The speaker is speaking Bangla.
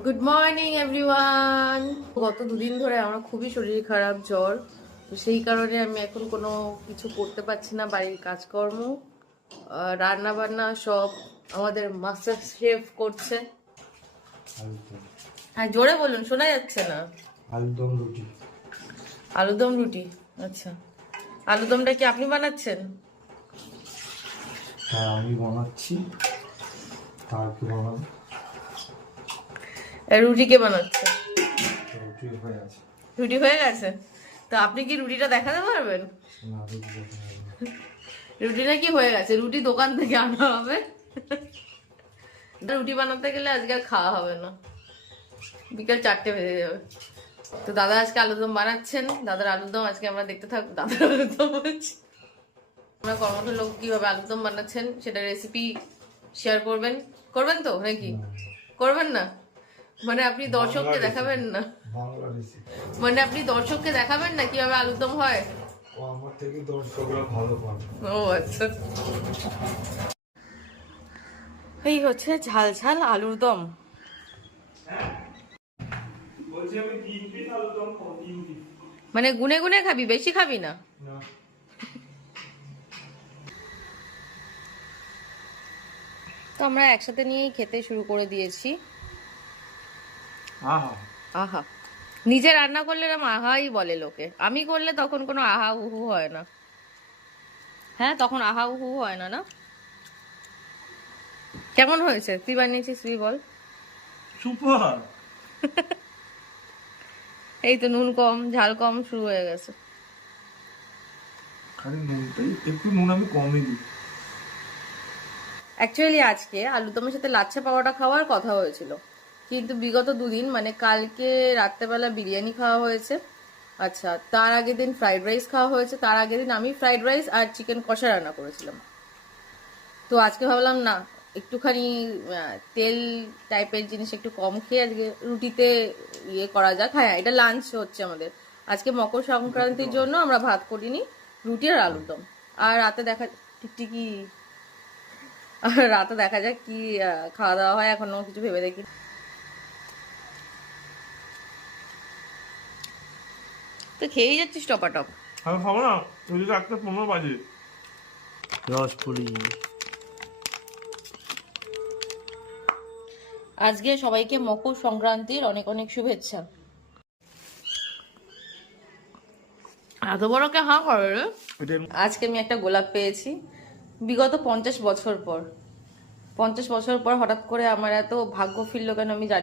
Good morning everyone. গত দুদিন ধরে আমার খুবই শরীর খারাপ, জ্বর। তো সেই কারণে আমি এখন কোনো কিছু করতে পারছি না, বাড়ির কাজকর্ম রান্না বান্না সব আমাদের মাস্টার শেফ করছে। হ্যাঁ, জোরে বলুন, শোনা যাচ্ছে না। আলুদম রুটি। আলুদম রুটি, আচ্ছা। আলুদমটা কি আপনি বানাচ্ছেন? হ্যাঁ, আমি বানাচ্ছি। তার কি বানাবো? রুটি কে বানাচ্ছে? রুটি হয়ে আছে। রুটি হয়ে গেছে? তো আপনি কি রুটিটা দেখাতে পারবেন? না, রুটি দেখে নেবো। রুটিটা কি হয়ে গেছে? রুটি দোকান থেকে আনা হবে। রুটি বানাতে গেলে আজকে আর খাওয়া হবে না, বিকেল 4টে বেজে যাবে। তো দাদা আজকে আলুদম বানাচ্ছেন। দাদার আলুদম আজকে আমরা দেখতে থাকবো। দাদার আলুদম হচ্ছে, আমরা কর্মঠ লোক কিভাবে আলুদম বানাচ্ছেন সেটা রেসিপি শেয়ার করবেন। করবেন তো নাকি করবেন না? মানে আপনি দর্শককে দেখাবেন না? বাংলা রেসিপি। মানে আপনি দর্শককে দেখাবেন না কিভাবে আলুদম হয়? ও আমার থেকে দর্শকরা ভালো পাবে। ও আচ্ছা। এই হচ্ছে ঝাল ঝাল আলুর দম। বলছি আমি 3 পিস আলুদম খাবো, 3 পিস। মানে গুনে গুনে খাবি, বেশি খাবি না? না। তো আমরা একসাথে নিয়েই খেতে শুরু করে দিয়েছি। আহা। আহা, নিজে রান্না করলে এরকম আহাই বলে লোকে, আমি করলে তখন কোনো আহা উহু হয় না। হ্যাঁ, তখন আহা উহু হয় না, না? কেমন হয়েছে? তুই বানিয়েছিস, তুই বল। সুপার। এই তো নুন কম, ঝাল কম শুরু হয়ে গেছে। খালি নুনটাই, একটু নুন আমি কমই দিই। অ্যাকচুয়ালি আজকে আলুদমের সাথে লাচ্ছা পাওয়াটা খাওয়ার কথা হয়েছিল, কিন্তু বিগত দুদিন মানে কালকে রাত্রেবেলা বিরিয়ানি খাওয়া হয়েছে, আচ্ছা, তার আগের দিন ফ্রাইড রাইস খাওয়া হয়েছে, তার আগের দিন আমি ফ্রাইড রাইস আর চিকেন কষা রান্না করেছিলাম। তো আজকে ভাবলাম না, একটুখানি তেল টাইপের জিনিস একটু কম খেয়ে আজকে রুটিতে ইয়ে করা যাক। হ্যাঁ, এটা লাঞ্চ হচ্ছে আমাদের আজকে। মকর সংক্রান্তির জন্য আমরা ভাত করিনি, রুটি আর আলুর দম। আর রাতে দেখা টিকটিকি, আর রাতে দেখা যাক কি খাওয়া দাওয়া হয়, এখনো কিছু ভেবে দেখি। তো খেয়েই যাচ্ছিস টপাটপ। আমি খাবো না, ওইদিকে 1:15 বাজে। রসপুরি। আজকে সবাইকে মকর সংক্রান্তির অনেক অনেক শুভেচ্ছা। এত বড় কে হাঁ করে রে? আজকে আমি একটা গোলাপ পেয়েছি বিগত 50 বছর পর। 50 বছর পর হঠাৎ করে আমার এত ভাগ্য ফিরলো কেন আমি জানি